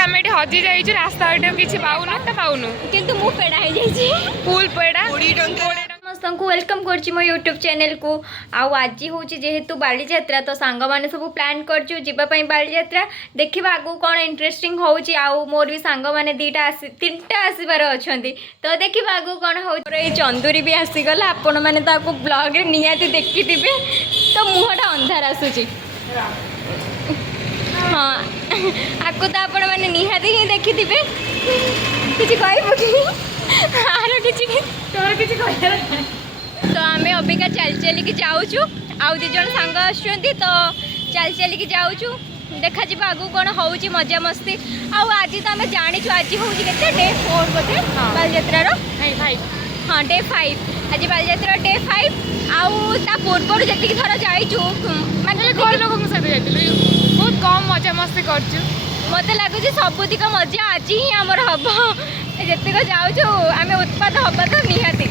आम ये हजि जाइए रास्ता किसी पाऊनु तो पाऊनु किंतु मु पेड़ा हो जाइए फुल पेड़ा समस्त वेलकम कर मो यूट्यूब चैनल को आउ आज हूँ जेहेतु बाली यात्रा तो सांग मैंने सब प्लान करवाई बाली यात्रा देखा आगू कौन इंटरेस्टिंग होची आउ मोर भी सांग मैंने तीनटा आसबार अच्छा तो देखा आगू कौन हो चंदूरी भी आसीगला आपण मैंने तो ब्लॉग रे निहाती देखी तो मुहटा अंधार आसूची हाँ आपको तो आपण मैंने निहाती ही देखी थे किसी आर किसी तोर किसी तो आम अबिका चल चलिकी जाऊँ आउ दीज सांग आसुँच तो चल चलिकी जाऊँ देखा जी आगू कौन हो मजा मस्ती आज तो आम जाचु आज हूँ के डे 4 बोधे बालीयात्रार हाँ डे 5 आज बालीयात्रा डे 5 आउ ता पूर्व जी थर जाइचु माने घर लोक सहित बहुत कम मजा मस्ती कर मत लगुच सबुतिक मजा आज ही आमर हम जितक जाऊँ आम उत्पाद हवा तो निहाती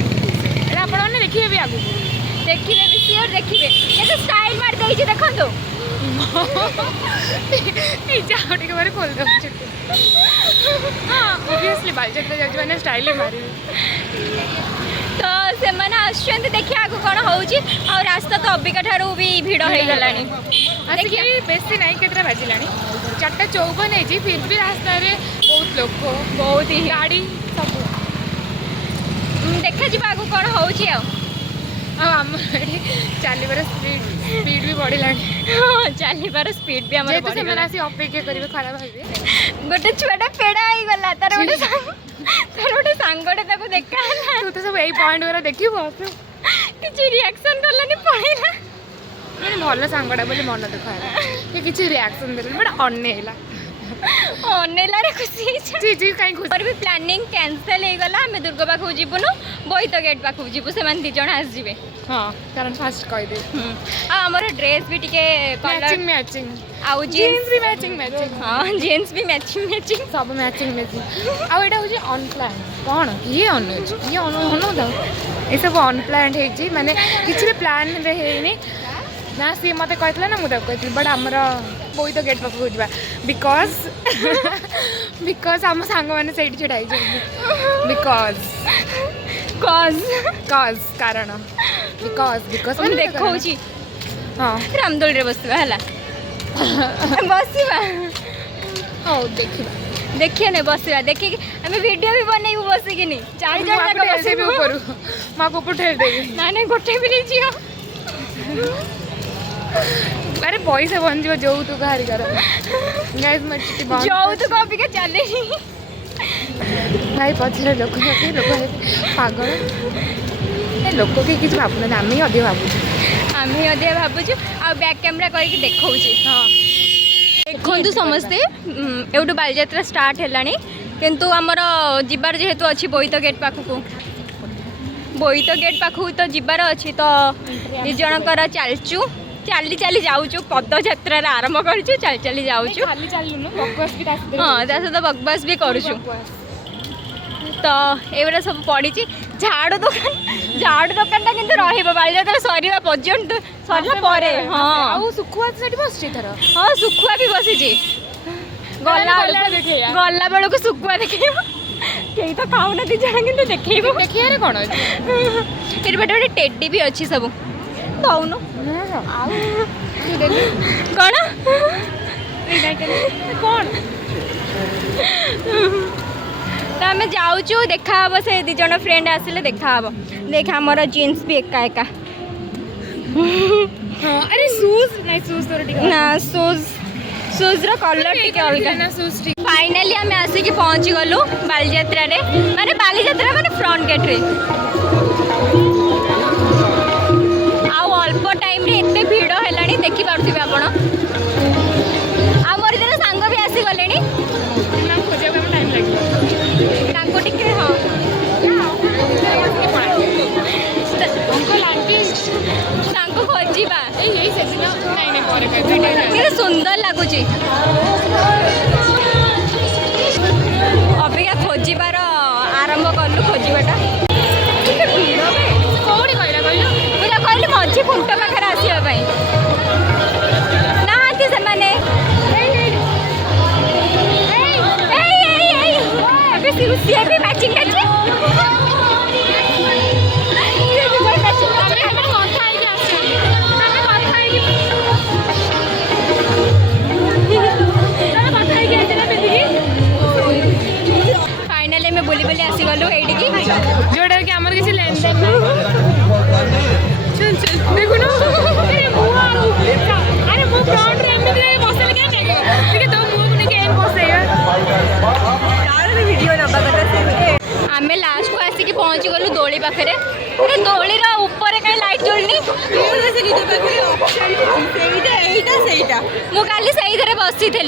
आपने देखिए भी आगू देखिए भी सियोर देखिए ये स्टाइल मार देइछि देखंतो जाओ बारे खोल दो ऑब्वियसली बालीयात्रा जाउछ माने स्टाइल मारी तो से माने आछन देखिए आगू कौन होउछि और रास्ता तो अबिका ठारू भी भीड़ हो गलानी देखिए बेसी नहीं केतरा बाजिलानी 4:54 है फिर भी रास्ता रे बहुत लोग बहुत ही गाड़ी सब देखा जी आगू कौन होउछि आम चलवर स्पीड भी बढ़ला हाँ चलवर स्पीड भी आम अपेक्षा करेंगे खराब भाई गोटे छुआटा पेड़ा हो गला तार गोटे सांगटे देखा तू तो सब यही पॉइंट गुरा देखिए किसी रिएक्शन करलानी पड़ेगा भल सांगटा बोले मन दुख है किसी रिएक्शन देला बट अनेला अनेला रे खुशी जी जी कहीं खुशी और भी प्लानिंग कैंसिल हो गला हमें दुर्गा पाखु जीवनु बोईत गेट पाखु जीवु से मान 2 जण आस जिवे हां कारण फास्ट कह दे आ हमर ड्रेस भी टिके कलर मैचिंग आउ जीन्स भी मैचिंग हां जीन्स भी मैचिंग सब मैचिंग आ एटा होजी अनप्लान कोन ये अनु दा ए सब अनप्लान है जी माने किछि भी प्लान रे हेनी ना सी मते कहतला ना मुदा कहतली बट हमरा बोई तो गेट पाखु जावा बिकॉज हम सांग माने सेठी छडाई बिकॉज कारण बिकॉज हम देखौ छी हां रामदोल रे बसवा हला बसवा हो देखिबा देखिए ने बसवा देखि हमें वीडियो भी बनैबू बसी कि नहीं 4 जण तक बसी भी ऊपर मां को उठेल देबी ना गोटे भी नहीं जियो अरे पैसा बन जो जो तू घर कर गाइस मत जो तू कॉपी के चले भाई पछरे लोक पागल ए लोक के किछ भाबना आम ही अधिक भावुँ आ बैक कैमरा करके देखौ छी हां देखंतु समस्ते एउटू बालीयात्रा स्टार्ट हेलानी किंतु हमर जिबार जेहेतु अछि बोईत गेट पाखु बोईत गेट पाखु तो जिबार अछि तो इ जनकर चालचू चली चली जाऊँ पदयात्रा आरंभ करूँ चली चली जाऊँ हाँ तो बकवास भी करूँ तो ये सब पड़ी झाड़ू दुकान टा किंतु रहिबो बालीयात्रा सरीबा पर्यंत सरला परे हाँ सुखुआ सेठी बसछि थर हाँ सुखुआ भी बसी गला बेलू सुखुआ देखे कहीं तो खाऊना 2 जण किंतु देखो देखिए कौन ये गोटे टेडी भी अच्छी सब दौन कौन कौन तो आम जाऊँ देखा हे से 2 जण फ्रेंड आसिले देखा हे देख आमर जीन्स भी एका एका अरे शूज नहीं शूज तो ना शूज रो कलर टिके अलग फाइनली आम आसिक पहुँची गलु बालीयात्रा रे माने बालीयात्रा माने फ्रंट गेट रे आउ अल्प टाइम रे एते भीड़ हेलानी देखि पारथिबे आपण आमर जन सांग भी आसी गलेनी ना खोजे में टाइम लागो तांको टिके हां अंकल आंटी तांको खोजिबा यही सेक्शन नहीं करे के सुंदर लागुची अबिका खोजिबार आरंभ कलु खोजिबाटा कौड़ी कहला कहलो पूरा कहली मझी खुंट पाखरे आसीबा ना से माने पहुँची गलु दोली पाखे दोली ऊपर कहीं लाइट जोड़नी मु काली से बसी थी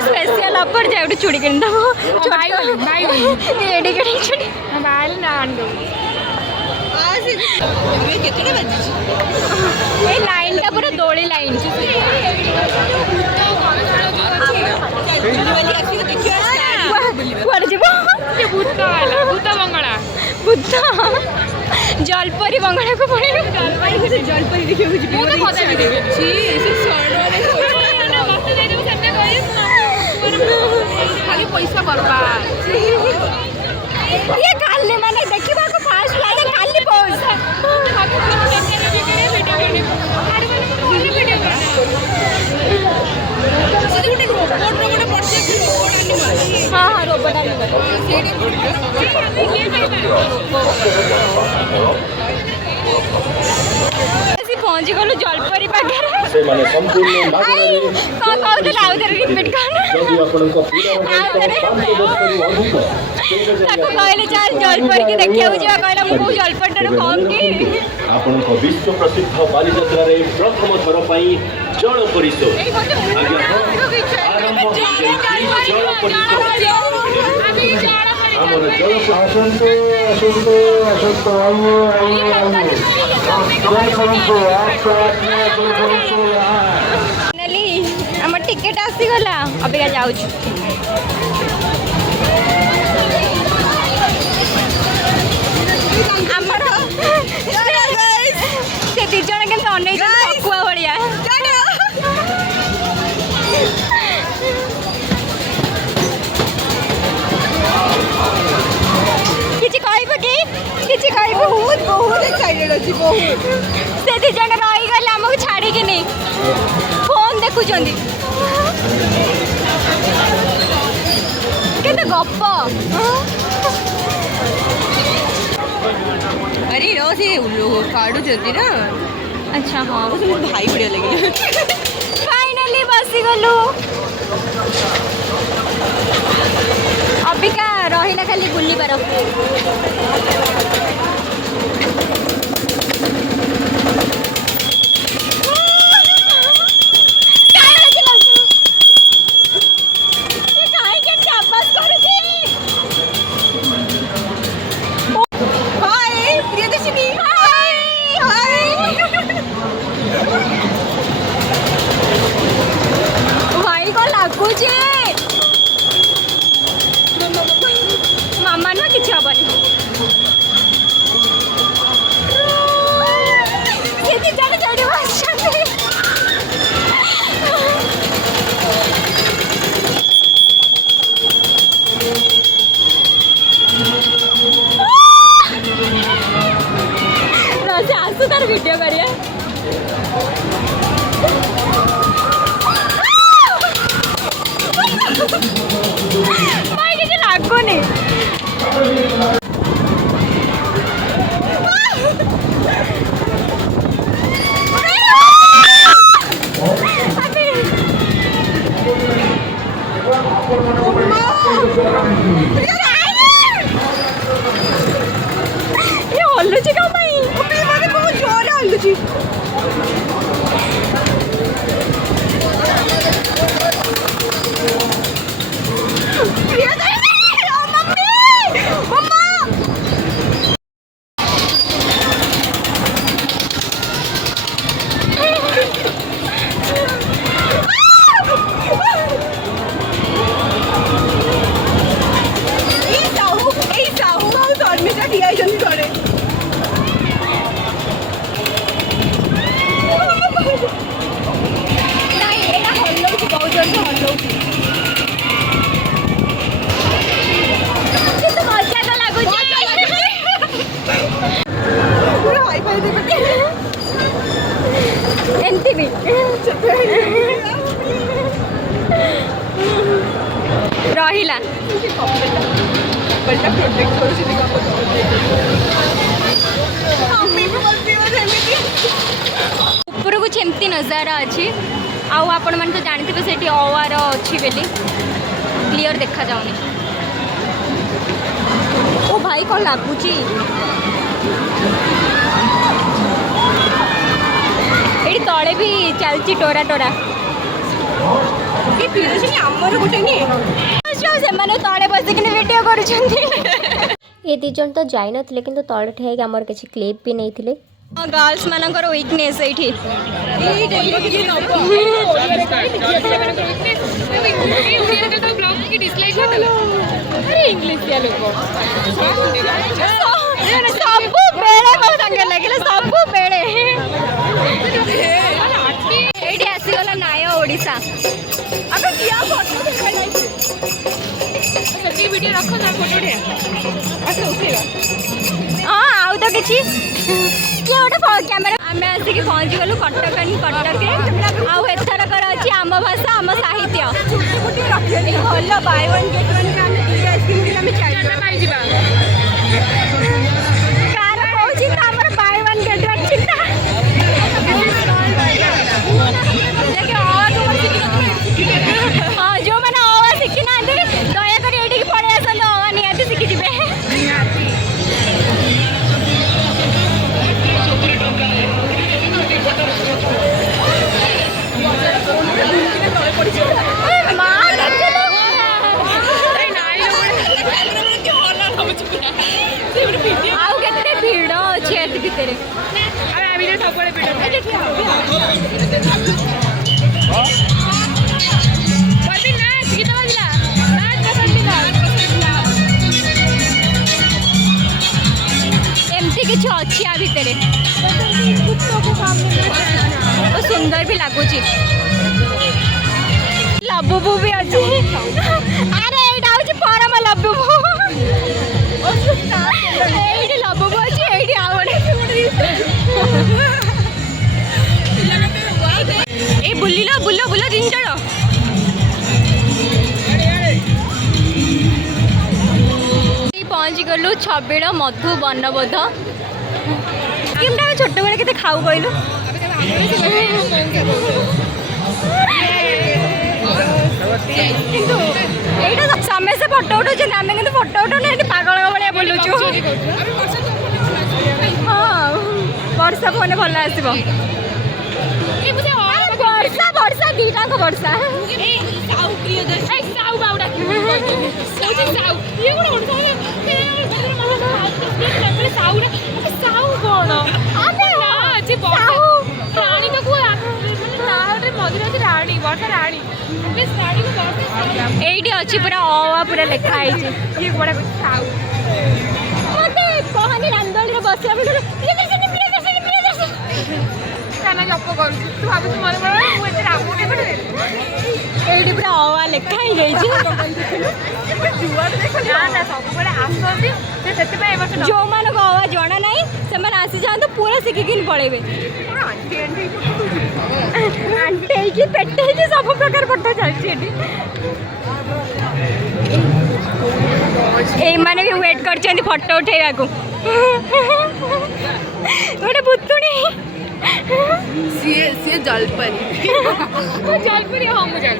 स्पेशल ऑफर जाए चूड़ी किन दबो लाइन टा पूरा दोली लाइन बुद्ध जलपरी बंगला को पड़े जलपरी खाली पैसा बर्बाद ये काली माने देखिबा को फास्ट लागे काली पोज हाँ हाँ रोबोट पहुँची गलु जलपरी पाखे रिपीट कहले चल जलपरी की देखा कहला मुझे जलपरी कम कि विश्व प्रसिद्ध बालीजात्रा प्रथम थर जल परिषद आम टिकेट आसीगला अबिका जाऊँ आमर से दी जन के अनै पकुआ भाया किसी कहब कि किसी कहब बहुत बहुत एक्साइटेड अच्छी बहुत से दी जन रही गले आमको छाड़ी फोन देखुं के गप अरे रो से काढ़ु ना अच्छा हाँ भाई बढ़िया लगे फाइनली बसी गलु अबिका रहीला खाली बुली पार मामा ना किसी हेनी आसू तार वीडियो करिए लगुनि ये हल्लुची क्या बहुत जोर हल्लुची ऊपर कुछ एमती नजारा अच्छी आपण मैंने तो जानते से अवार अच्छी बेली क्लीयर देखा जाऊनी। ओ भाई कौन लगुच ये तले भी चलती टोरा टोरा तले बसिक वीडियो कर ये दी जन तो जाई नथिले किंतु तळे ठेक हमर किछि क्लिप भी नहीं थिले। गर्ल्स मानकर वीकनेस ये सबु बेले मो संगे लगिले सबु बेले एठी आसीगला नाय ओडिसा अबे किया फोटो देखाई सच्ची वीडियो रखो ना फोटो रे अच्छा उठेगा हां आउ तो किछि किया गोटे कैमेरा आम आसिक पहुँची गलु कटक कटक आउ एथर कर अच्छी आम भाषा आम साहित्य भल by one get one car कहूँ आमर बाय वन गेट वन चिंता हाँ जो मैंने अवा शिखी ना दयाक ये पड़े आसत अवा निहाती शिखिजे आउ केते भीड़ अच्छे एति भितर एमती किसी अच्छी आ भितर सुंदर भी लगुच लबुबू भी अच्छी अरे यहाँ हूँ परम लबुबू ये लबुबू अच्छी ये ए बुलिल बुल बुल 3 जन पहुँची गलु छबिड़ मधु बनबोध छोट बेले के खाऊ कहलु समस्ते फोटो उठाऊ आम कि फोटो उठाऊ पागल भाया बोलुचु हाँ वर्षा फोन भल आस वर्षा वर्षा दीटा वर्षा एठी अच्छी पूरा अवा पूरा लिखाई मत कहनी रांदोली बस ये पूरा अवा लिखाई जो मान अवा जना ना से आसी जाते पूरा शिखिकी पड़े आंटे पेटे सब प्रकार फोटो चलती मैंने भी वेट कर फोटो उठेगा गोटे बुतुणी सी जलपरी जलपरी हाँ मुझे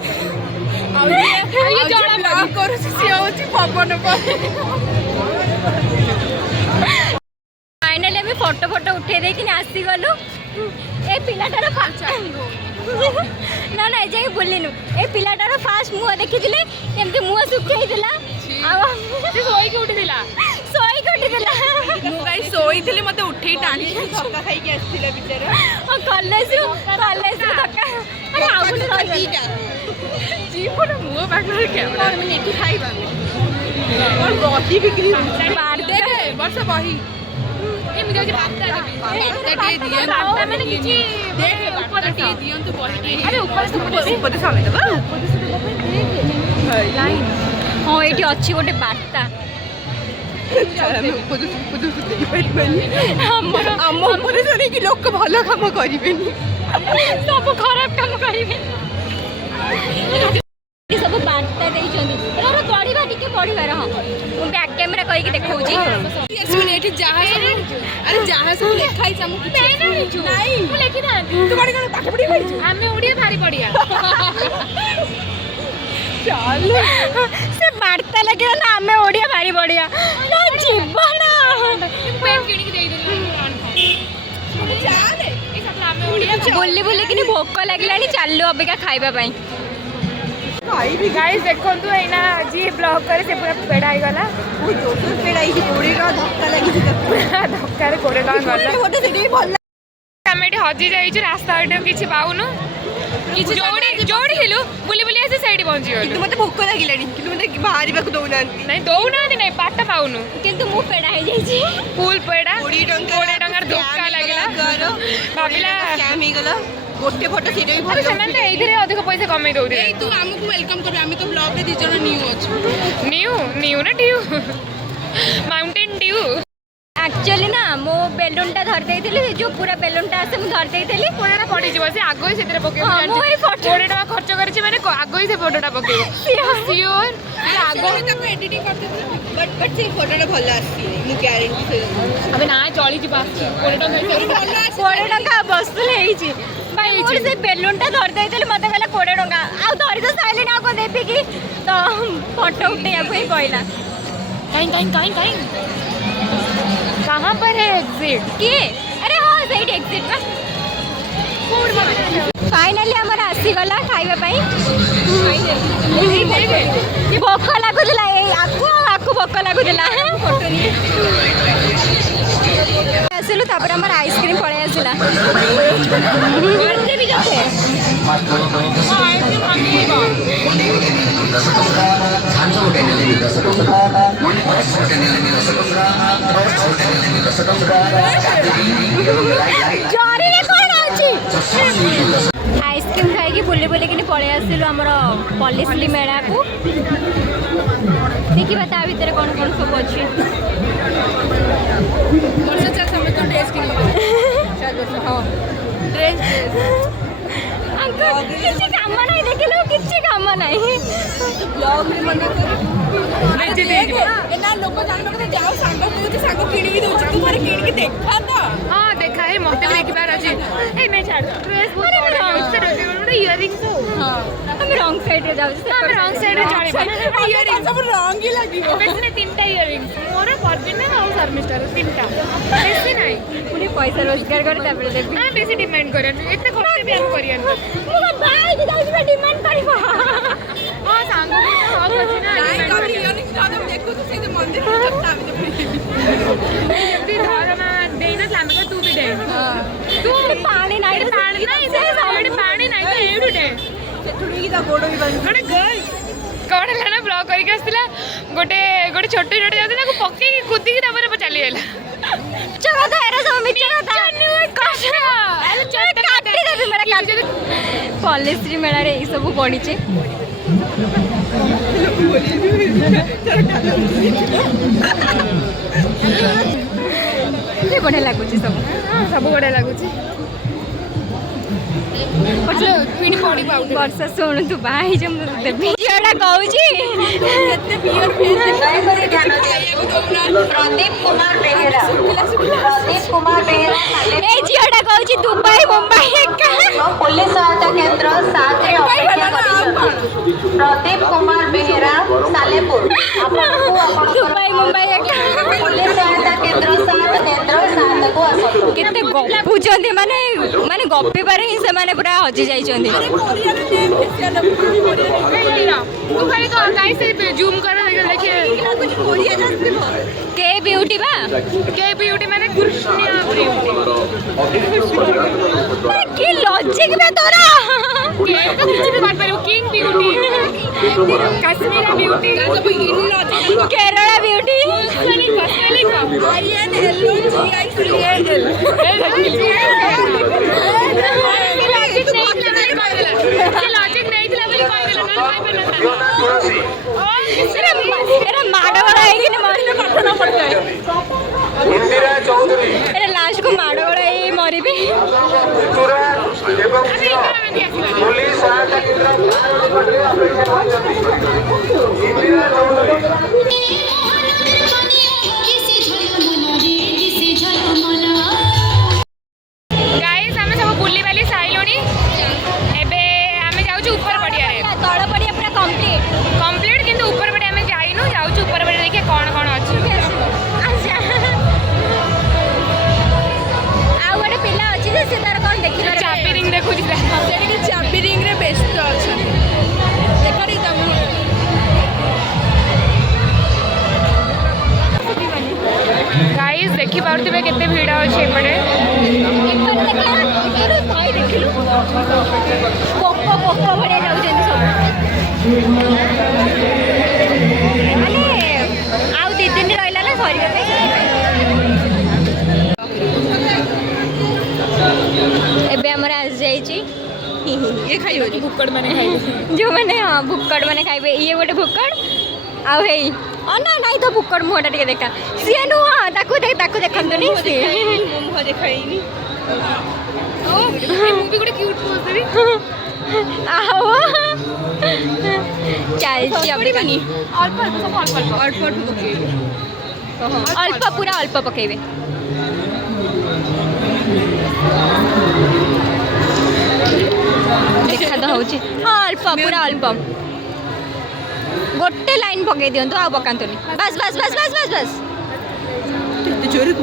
फाइनाली आम फोटो फोटो उठे देखिए आसी गलु ए पिलाटार ना ना जाए बुलिनु ए पिलाटार फास्ट मुह देखी एमती मुह सुखाई शोई मत उठे टाणी धक्का खाई आसला बिचारा कॉलेज कॉलेज धक्का मुह पाखे कैमरा खाइबा बही बिक्री मार दे वर्ष बही हाँ ये अच्छी गोटे बार्ता लोक भल कम करें सब खराब कम करें सब बार्ता गढ़ा टे पढ़िबार हाँ मु बैक कैमरा कहिके देखौची एठी जहाँ अरे जहाँ सब लेखा है हम नहीं मैं लेखि ना तू गाड़ी गाड़ी पाठ पढ़ी भाई हमें ओडिया भारी बढ़िया चल से वार्ता लगे ना हमें ओडिया भारी बढ़िया ना जीवन पेन किणी के देई देली चल ए सब हमें ओडिया बुली बुली कि भोक लगिलानी चालू अबिका खाइबा पई गाइस देखंतु एना जी ब्लॉग करे से पूरा पेड़ा ही गला पेड़ा ही कोड़ी का धक्का लगी धक्का रे कोरे का गला फोटो सेठी भल हम एठी हजी जाई छु रास्ता एटे किछि पाउनु किछि जोड़ी जोड़ी हेलु बुली बुली ऐसे साइड पहुंची गलु କିନ୍ତୁ ମତେ ଭୋକ ଲାଗିଲାଣି କିନ୍ତୁ ମତେ ବାହାରିବାକୁ ଦଉନାହାନ୍ତି नहीं दौना नहीं पाटा पाउनु किंतु मु पेड़ा हे जाई फुल पेड़ा 20 टंकार धक्का लागला भाबिला ସ୍କାମ୍ ହେଇଗଲା ଗୋଟେ ଫଟୋ ସେଇଟା ବି ଭଲ ସେମାନେ ତ ଏଇଥିରେ ଅଧିକ ପଇସା କମେଇ ଦଉଥିଲେ ତୁ ଆମକୁ ୱେଲକମ୍ କରିବୁ ଆମେ ତ ବ୍ଲଗ୍ ରେ ଦି ଜଣ ନ୍ୟୁ ଅଛୁ न्यू न्यू ना ड्यू माउंटेन ड्यू एक्चुअली ना मो बेलूनटा धर देइथिली जो पूरा बेलूनटा आसे मु धर देइथिली कोडा पड़ी जीव से आगो सेतरे पके हाँ, मु एई फोटो 1 टका खर्च करछि माने आगो से फोटोटा पके सियोर आगो ତାକୁ ଏଡିଟିଂ କରିଦେବୁ ବଟ୍ ସେଇ ଫଟୋଟା ଭଲ ଆସିଛି ମୁଁ ଗ୍ୟାରେଣ୍ଟି अबे ना चली जी बात 1 टका 20 टका बसले हेइची भाई मोर से बेलूनटा धर देइथिली मते कहला 20 टका आ धरि तो साइलेंट आ को देबी की तो फोटो उठैया को ही कहला कहीं कहाँ पर है एग्जिट के अरे हाँ सही एग्जिट में फाइनली हमारा आसी गला खाइबा पई भोक लागुला आकु भोक लागुला फोटो नहीं आसिलु तापर हमर आइसक्रीम पळे आसिला करते भी जाते जरी रे कोन आछि आइसक्रीम खाई की बुली बुली कि पळे आसिलु हमर पॉलिसली मेला को देखिबा ता भीतर कोन कोन सब अछि ବର୍ଷ ଚାଲ ଆମେ ତ ଡ୍ରେସ୍ କିଣିବୁ ଚାଲ ହଁ ଡ୍ରେସ୍ अंकल किसी काम नहीं देखिलो किसी काम नहीं ବ୍ଲଗ୍ ରେ ମନା କର ଏନା ଲୋକ ଜାଣିବା କଥା ଯାଉ ସାଙ୍ଗ କହୁଛି ସାଙ୍ଗ କିଣିକି ଦଉଛି ତୁ ମୋର କିଣିକି ଦେଖା ତ हाँ देखा है मते भी देखि बार अछि ए नहीं छाड़ ड्रेस बहुत बड़ा है उससे रखे इयरिंग्स तो हां हम रॉन्ग साइड रे जाउ हम रॉन्ग साइड चढ़ी ଇୟରିଂ ସବୁ ରଙ୍ଗ ହି ଲାଗିବ बेसी तीनटा इयरिंग्स मोर परबिन ना और शर्मिष्ठार तीनटा बेसी नहीं पुनी पैसा रोजगार कर तापर देबी हां बेसी डिमांड करन एते खर्च भी हम करियन मो भाई के जाउ डिमांड करबो हां सांगो हक अछि ना ନାଇଁ କବି ଇୟରିଂ ଦାଦା ଦେଖୁ ତୁ ସେଇ ମନ୍ଦିର ଭିତରେ ତାବି एमती धारणा देना लामे तू भी दे तू पानी नहीं नहीं से साइड पानी नहीं तो एडू दे ସେଠୁକି ତା ଗୋଡ଼ ବି ବାନ୍ଧି गोटे गर्ल कौन है ना ब्लॉग करके आसला गोटे गोटे छोटे छोटे जाते ना पक्के कूदी की तापर चली गेला चलो तो एरा सब मिचर था काटी देबी मेरा काटी पॉलिसरी मेला रे ई सब पड़ी छे बढ़िया लगुच सब सब बड़े लगुच पिणी पड़ी पाऊ वर्षा शुणु तू बाही जो देवी झीटा कहूँ झीटा कहूँ दुबई मुंबई पुलिस सहायता केंद्र 7 रे अपेक्षा करिसथि प्रदीप कुमार बेहेरा सालेपुर दुबई मुंबई पुलिस सहायता केंद्र 7 को आसतु केते गपुचंदी माने माने गपी पारे ही से माने पूरा हजी जाइचंदी तू खाली तो गाइस से जूम कर देखिए के ब्यूटी बा के ब्यूटी माने कृष्णिया अरे की लॉजिक में तोरा के तो किसी भी बात पर king beauty Kashmira beauty Kerala beauty Aryan L O G I C A L logic नहीं थी बोली कोई एरा माड़ा वाला है कि नहीं पढ़ना पड़ता है इंदिरा चौधरी एरा लास्ट को माड़ा वाला है मरी भी पुलिस सहायता केंद्र इंदिरा चौधरी पढ़ुवे केते भिड़ अच्छे एपटे बढ़िया जाऊँ सब माने आउ 2 दिन रहा ना सर एबे हमर आस जाइए ये खाइबो भुक्कड़ मैंने खाई जो मैंने हाँ भुक्कड़ मैंने खाइबे ये गोटे भुक्कड़ आउ हे ना नहीं तो भुक्कड़ मुहटा टिके देखा सी नुह ताकू देखनी सी मोमो देखाइनी मुझे गोटे क्यूट पोज देबी आओ चलची अभी अल्प अल्प सब अल्प अल्प अल्प अल्प पकेइबे अल्प पूरा अल्प पकेबे देखा तो हूँ हाँ अल्प पूरा अल्प गोटे लाइन पकई दिंतु आ पकातुनि बस बस बस बस बस बस केते जोरे तू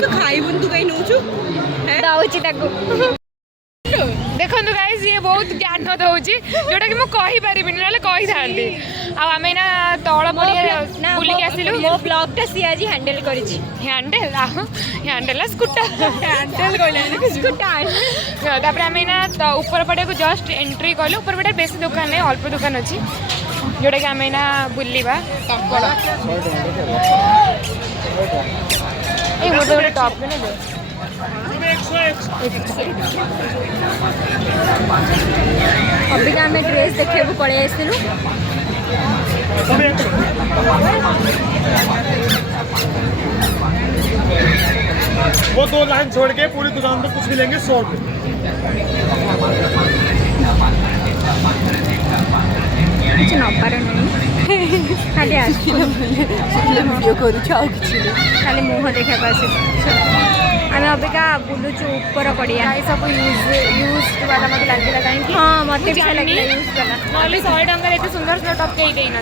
तो खाइबन तू कहीं नौछु दौची ताकू देखो गाइस ये बहुत ज्ञान दौची जोटा कि कही पारिबिनी ना कही थांती आमे ना तल पड़िया बुलिक आसिलु मो ब्लॉग टा सी आज हैंडल करिछि हैंडल हैंडल स्कूटर हैंडल कहले स्कूटर तापर आमे ना ऊपर पड़े को जस्ट एंट्री कलु ऊपर पड़े बेसी दुकान है अल्प दुकान अछि जोटा कि आमे ना बुलिबा ए वो तो टॉप पे ना अभी आम ड्रेस देखा पड़े आसलु वो 2 लाइन छोड़ के पूरी दुकान पे कुछ भी लेंगे 100 रुपये कुछ नपार नहीं खाली वीडियो करू छाओ किछि खाली मुह देखा आम अबिका बुलुचु ऊपर पड़िया सब यूज वाला मत लगे कहीं हाँ मत भी लगे यूज वाला नॉले 100 टंका एते सुंदर सुंदर टॉप कहीं देई ना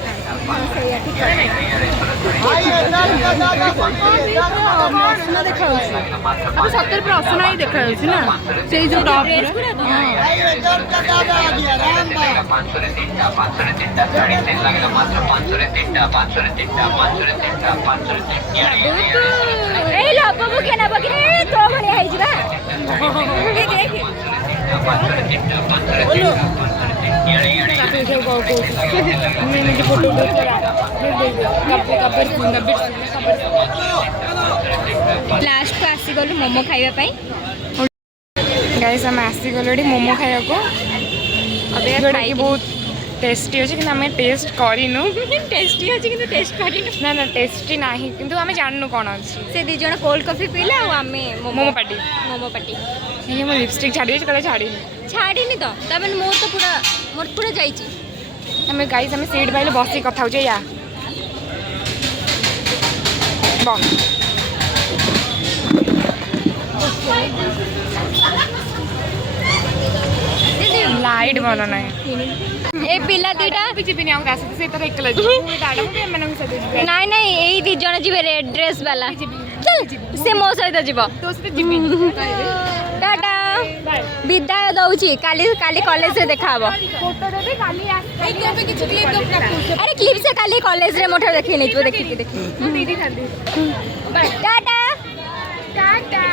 असना देखा अब 70 असना ही देखा ना से जो टॉप के ना बगे तो बढ़िया है जीवा लास्ट को आसी गलु मोमो खाइबा गाइस हम आसी गलडी मोमो खाया को अबे खाई बहुत टेस्टी अच्छे कि आम टेस्ट करूँ टेस्टी अच्छे कि टेस्ट करूँ ना ना टेस्टी ना कि आम जानू कौन अच्छे से 2 जन कोल्ड कॉफी पीला और आम मोमो पार्टी ये मो लिपस्टिक छाड़ी कल छाड़ी छाड़ीनी तो तमें मोर पूरा जाइए आम गाइस आम सीट पाइले बस कथा हो या लाइट भल ना ए पिला दुईटा जीवन आम से एकला नाई नाई यही 2 जन जी रेड ड्रेस वाला से मो सहित जीव तो जीवी टाटा विदाय दौची काली काली कॉलेज रे देखा हबो फोटो देबे काली अरे क्लिप से काली कॉलेज रे मोठा देखि नै तो देखि दीदी खाली टाटा टाटा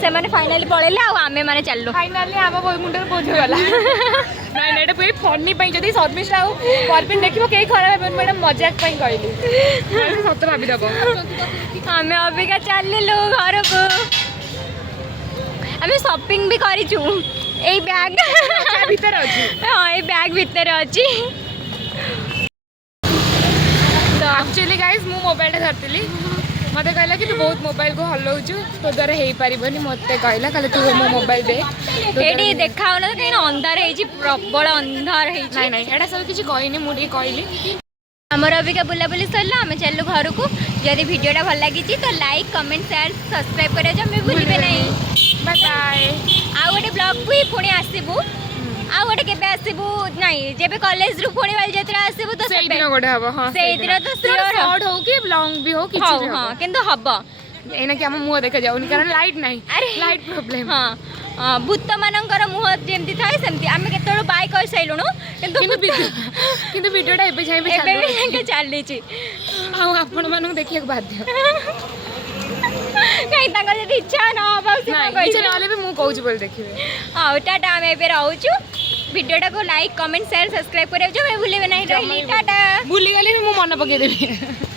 से माने फाइनली पळेले आ आमे माने चललो फाइनली आम मुंड बोझ गला नाई नाई पूरी फनी जदि शर्मिष्ठा आउ परपिन देखो कई खराब मैडम मजाक कहली सत भाभी दब आमे अबिका चलिलु घर को आमे शॉपिंग भी करिचु ए बैग भीतर अच्छी हाँ ये बैग भीतर अच्छी तो एक्चुअली गाइस मु मोबाइल धरती मत कहला कि तू बहुत मोबाइल को हलाउछु तो द्वारा हो पारबनी मत कहला कहले तू मो मोबाइल दे एडी देखा ना कहीं अंधार है प्रबल अंधार है नाई नाई एटा सब किसी कहनी मुझे कहली आमर अबिका बुलाबुली सरला आम चलु घर को जदि वीडियोटा भल लगी तो लाइक कमेंट शेयर सब्सक्राइब करा जमे भूलिबे नहीं बाय बाय आ गोटे ब्लॉग भी पुणी आसबू आ गोटे केबे आसबू नहीं जेबे कॉलेज रु पुणी बालजात्रा आसबू तो सेई दिन गोटे हबो हां सेई दिन तो शॉर्ट हो कि लॉन्ग भी हो किछि हां हां किंतु हबो एना कि हम मुंह देखा जाउनी कारण लाइट नहीं अरे लाइट प्रॉब्लम हाँ भूत मानकर मुह जमती थाए सेमती आम केत बाय कर सारूँ କିନ୍ତୁ ଭିଡ଼ିଓଟା ଏବେ ଯାଇ ବି चली ଆଉ ଆପଣ ମାନଙ୍କୁ ଦେଖିବାକୁ ବାଧ୍ୟ कहीं इच्छा न ଇଚ୍ଛା ନହେଲେ ବି ମୁଁ କହୁଛି ବୋଲି ଦେଖିବେ हाँ टाटा आम ए रोचु भिडियोटा को लाइक कमेंट शेयर सब्सक्राइब करें भूलें नहीं रही टाटा ଭୁଲିଗଲେ ବି ମୁଁ ମନେ ପକେଇଦେବି